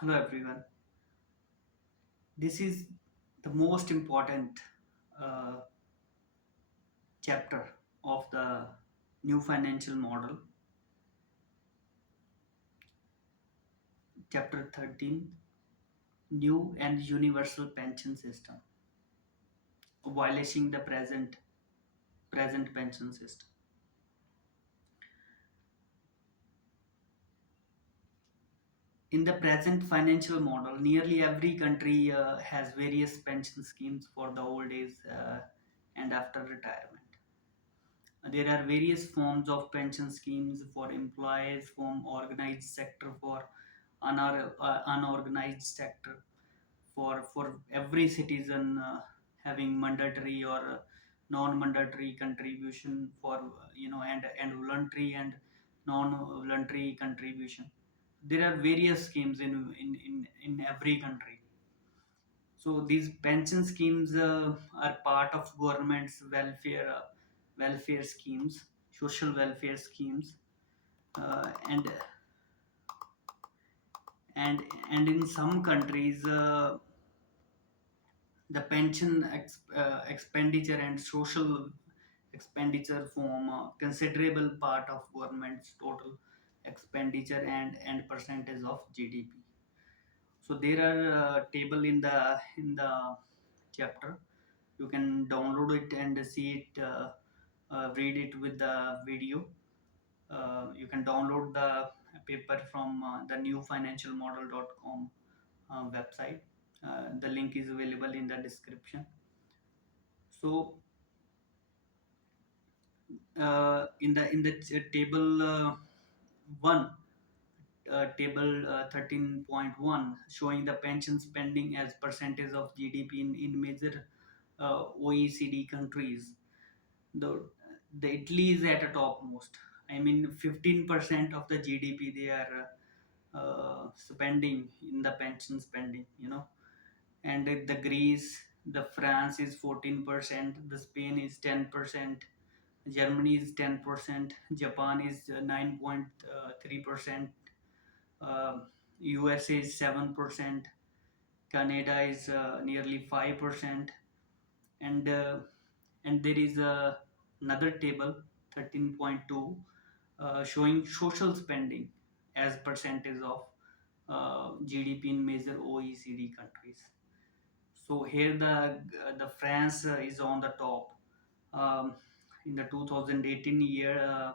Hello everyone. This is the most important uh, chapter of the new financial model, chapter 13, new and universal pension system, abolishing the present pension system. In the present financial model, nearly every country has various pension schemes for the old age and after retirement. There are various forms of pension schemes for employees, from organized sector for unorganized sector, for every citizen having mandatory or non-mandatory contribution for and voluntary and non-voluntary contribution. There are various schemes in every country. So these pension schemes are part of government's welfare schemes, social welfare schemes, and and in some countries the expenditure and social expenditure form a considerable part of government's total expenditure and percentage of GDP. So there are table in the chapter. You can download it and see it, read it with the video. You can download the paper from the newfinancialmodel.com website. The link is available in the description. So in the table 1, table 13.1, showing the pension spending as percentage of GDP in major OECD countries. The the Italy is at the topmost. I mean, 15% of the GDP they are spending in the pension spending. And the Greece, the France is 14%, the Spain is 10%, Germany is 10%, Japan is 9.3%, uh, USA is 7%, Canada is nearly 5%, and there is another table 13.2 showing social spending as percentage of GDP in major OECD countries. So here the France is on the top. Um, in the 2018 year,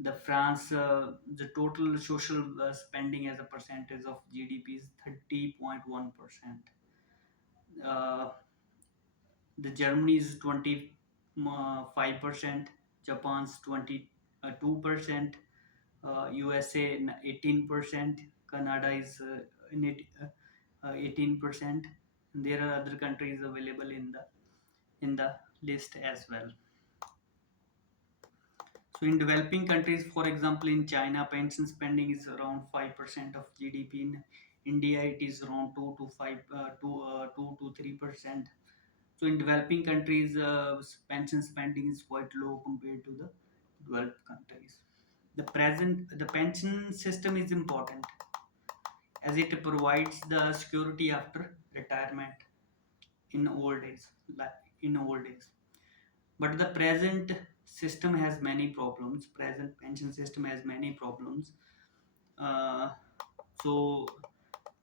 the France the total social spending as a percentage of GDP is 30.1%. Uh, the Germany is 25%, Japan's 22%, USA 18%, Canada is in it 18%. There are other countries available in the list as well. So in developing countries, for example, in China, pension spending is around 5% of GDP. In India, it is around 2 to 3%. So in developing countries, pension spending is quite low compared to the developed countries. The pension system is important as it provides the security after retirement in old age, in old age. But the present system has many problems. Present pension system has many problems. Uh, so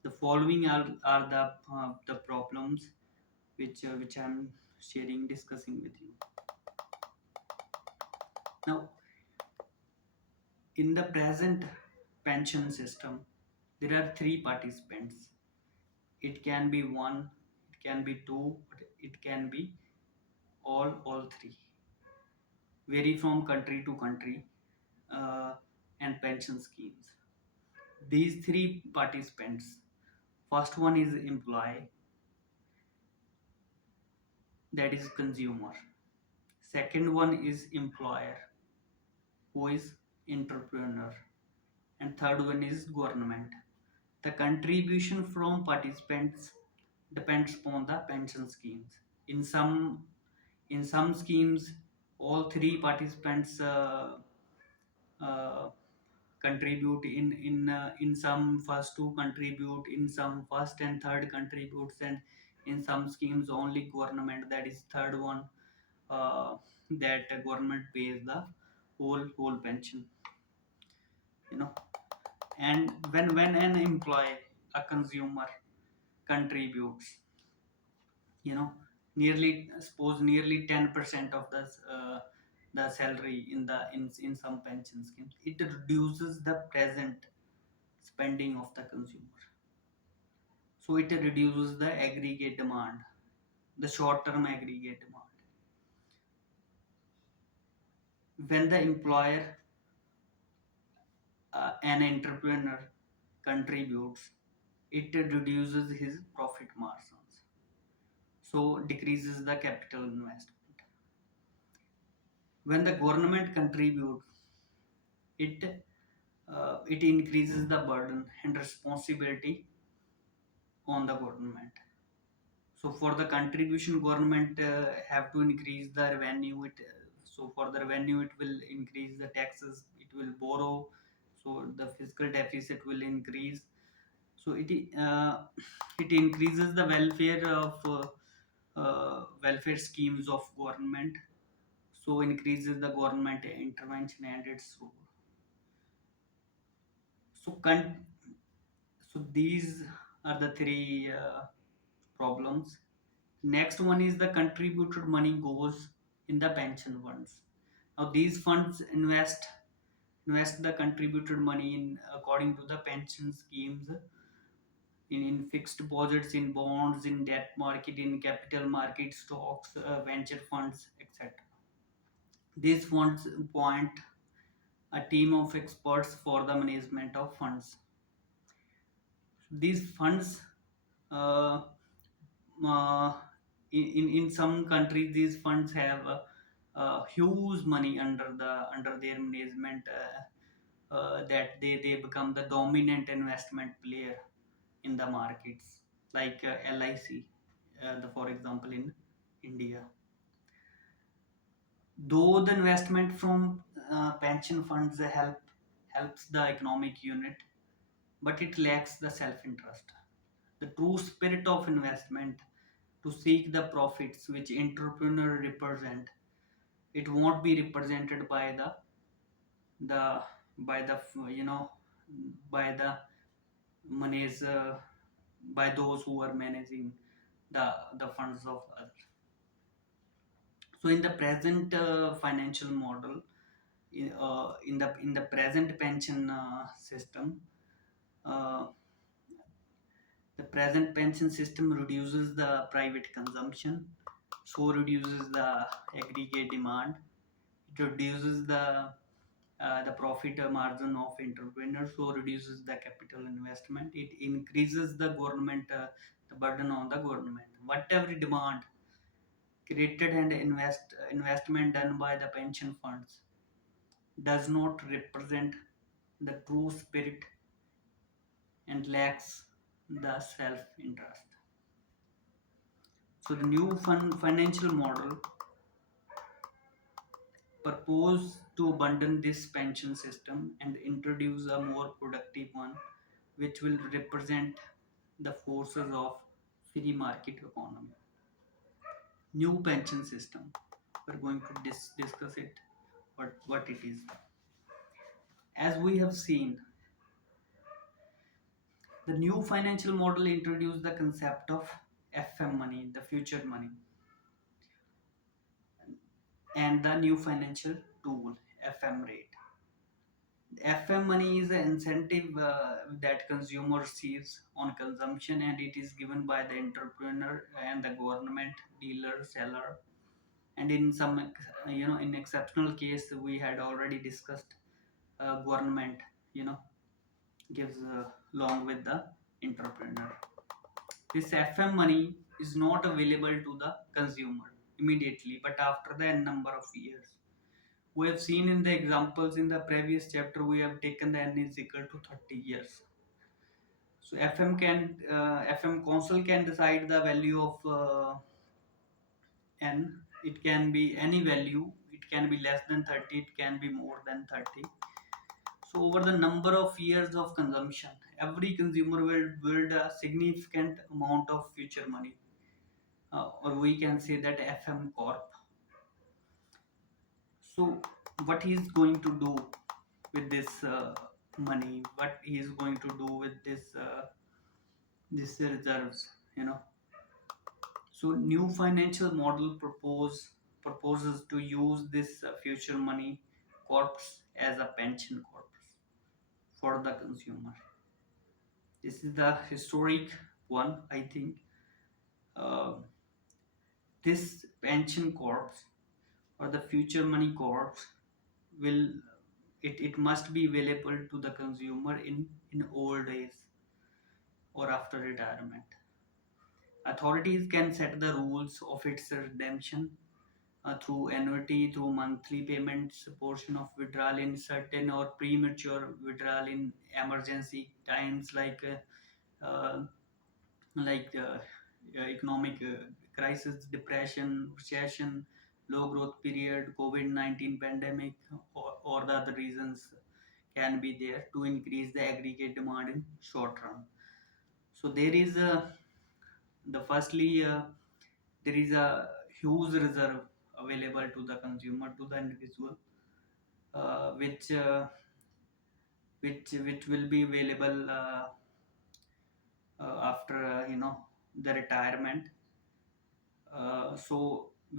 the following are the problems which I'm sharing, discussing with you. Now, in the present pension system, there are three participants. It can be one, it can be two, but it can be all three. Vary from country to country, uh, and pension schemes. These three participants. First one is employee, that is consumer. Second one is employer, who is entrepreneur. And third one is government. The contribution from participants depends upon the pension schemes. In some schemes, all three participants uh, contribute in some first two contribute, in some first and third contributes, and in some schemes only government, that is third one, uh, that government pays the whole pension, you know. And when an employee, a consumer, contributes, you know, nearly, suppose nearly 10% of the salary in some pension schemes, it reduces the present spending of the consumer. So it reduces the aggregate demand, the short term aggregate demand. When the employer, an entrepreneur, contributes, it reduces his profit margins, so decreases the capital investment. When the government contributes, it increases the burden and responsibility on the government. So for the contribution, government have to increase the revenue. So for the revenue, it will increase the taxes. It will borrow. So the fiscal deficit will increase. So it increases the welfare schemes of government. So increases the government intervention and its role. So so these are the three problems. Next one is the contributed money goes in the pension funds. Now these funds invest the contributed money in according to the pension schemes, in fixed deposits, in bonds, in debt market, in capital market, stocks, venture funds, etc. These funds appoint a team of experts for the management of funds. These funds, uh, uh, in some countries, these funds have huge money under their management, that they become the dominant investment player in the markets, like LIC, for example, in India. Though the investment from pension funds helps the economic unit, but it lacks the self-interest, the true spirit of investment, to seek the profits which entrepreneur represent. It won't be represented the by the you know by the monies, by those who are managing the funds of others. So in the present financial model, in the present pension system, uh, the present pension system reduces the private consumption, so reduces the aggregate demand. It reduces the profit margin of entrepreneurs, so reduces the capital investment. It increases the government, the burden on the government. Whatever demand created and investment done by the pension funds does not represent the true spirit and lacks the self interest. So the new financial model propose to abandon this pension system and introduce a more productive one, which will represent the forces of free market economy. New pension system. We're going to discuss it, what it is. As we have seen, the new financial model introduced the concept of FM money, the future money, and the new financial tool, FM rate. FM money is an incentive that consumer receives on consumption, and it is given by the entrepreneur and the government, dealer, seller. And in some, in exceptional case, we had already discussed, government, you know, gives along with the entrepreneur. This FM money is not available to the consumer immediately, but after the number of years. We have seen in the examples in the previous chapter, we have taken the N is equal to 30 years. So FM council can decide the value of N. It can be any value. It can be less than 30. It can be more than 30. So over the number of years of consumption, every consumer will build a significant amount of future money, or we can say that FM Corp. So what he is going to do with this money? What he is going to do with this reserves? You know. So new financial model proposes to use this future money corpus as a pension corpus for the consumer. This is the historic one, I think. Uh, this pension corpus or the future money corpus will it must be available to the consumer in old age or after retirement. Authorities can set the rules of its redemption through annuity, through monthly payments, portion of withdrawal in certain or premature withdrawal in emergency times uh, like economic crisis, depression, recession, low growth period, COVID-19 pandemic, or the other reasons can be there to increase the aggregate demand in short run. So there is the firstly there is a huge reserve available to the consumer, to the individual, uh, which uh, which will be available after the retirement.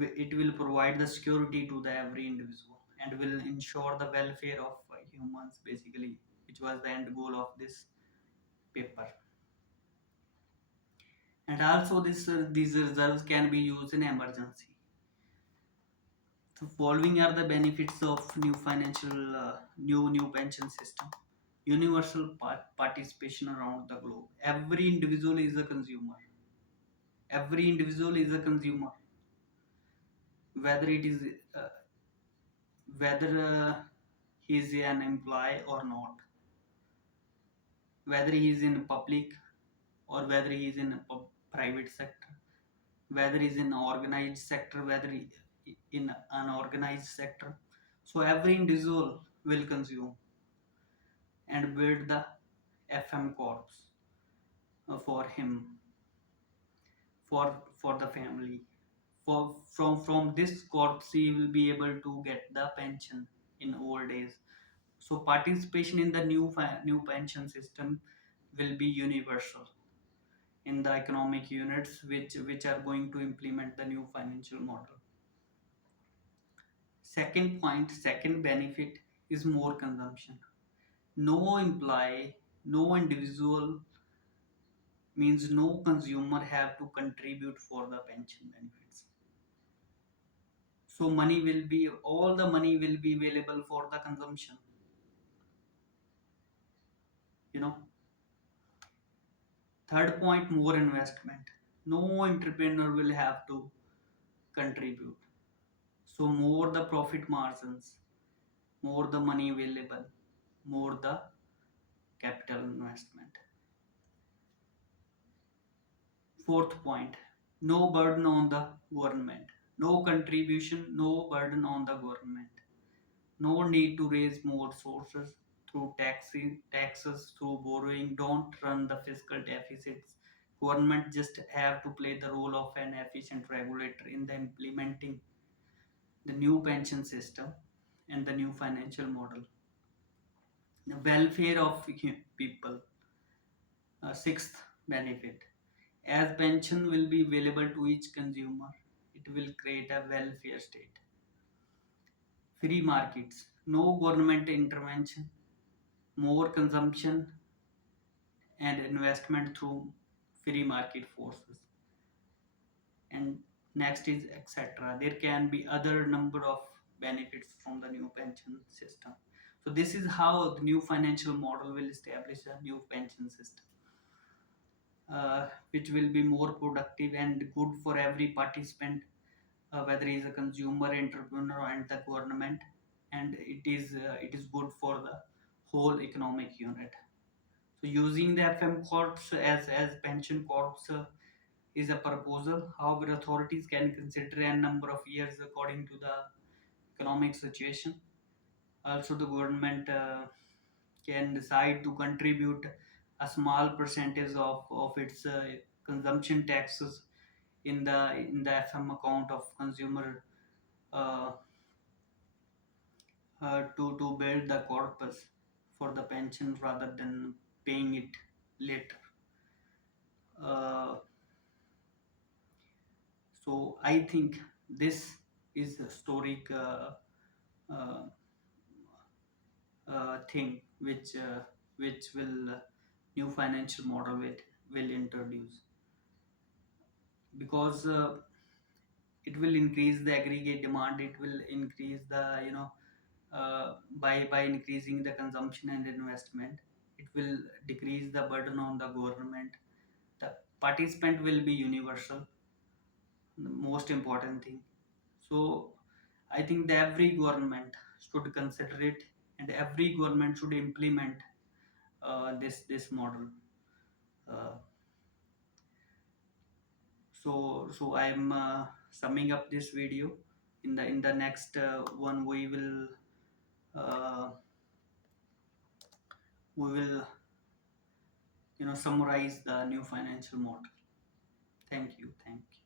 It will provide the security to the every individual and will ensure the welfare of humans, basically, which was the end goal of this paper. And also these reserves can be used in emergency. So following are the benefits of new pension system. Universal participation around the globe. Every individual is a consumer. Every individual is a consumer, whether it is uh, whether he is an employee or not, whether he is in public or whether he is in a private sector, whether he is in organized sector, whether he in unorganized sector. So every individual will consume and build the FM corps for him, for the family. From this corps, he will be able to get the pension in old age. So participation in the new pension system will be universal in the economic units which are going to implement the new financial model. Second point, second benefit is more consumption. No employee, no individual, means no consumer have to contribute for the pension benefits. So all the money will be available for the consumption. You know. Third point, more investment. No entrepreneur will have to contribute. So more the profit margins, more the money available, more the capital investment. Fourth point, no burden on the government. No contribution, no burden on the government. No need to raise more sources through taxes, through borrowing. Don't run the fiscal deficits. Government just have to play the role of an efficient regulator in the implementing the new pension system and the new financial model. The welfare of people. Sixth benefit. As pension will be available to each consumer, it will create a welfare state. Free markets. No government intervention. More consumption and investment through free market forces. And next is etc. There can be other number of benefits from the new pension system. So this is how the new financial model will establish a new pension system, which will be more productive and good for every participant, whether he is a consumer, entrepreneur, and the government, and it is good for the whole economic unit. So using the FM corps as pension corps is a proposal. However, authorities can consider a number of years according to the economic situation. Also, the government can decide to contribute a small percentage of its consumption taxes in the FM account of consumer, uh, to build the corpus for the pension rather than paying it later. Uh, so I think this is a historic uh, thing which will new financial model will introduce, because it will increase the aggregate demand. It will increase the, by increasing the consumption and investment, it will decrease the burden on the government. The participant will be universal, the most important thing. So I think that every government should consider it, and every government should implement this model. uh, so I'm summing up this video. In the next one, uh, we will, summarize the new financial model. Thank you.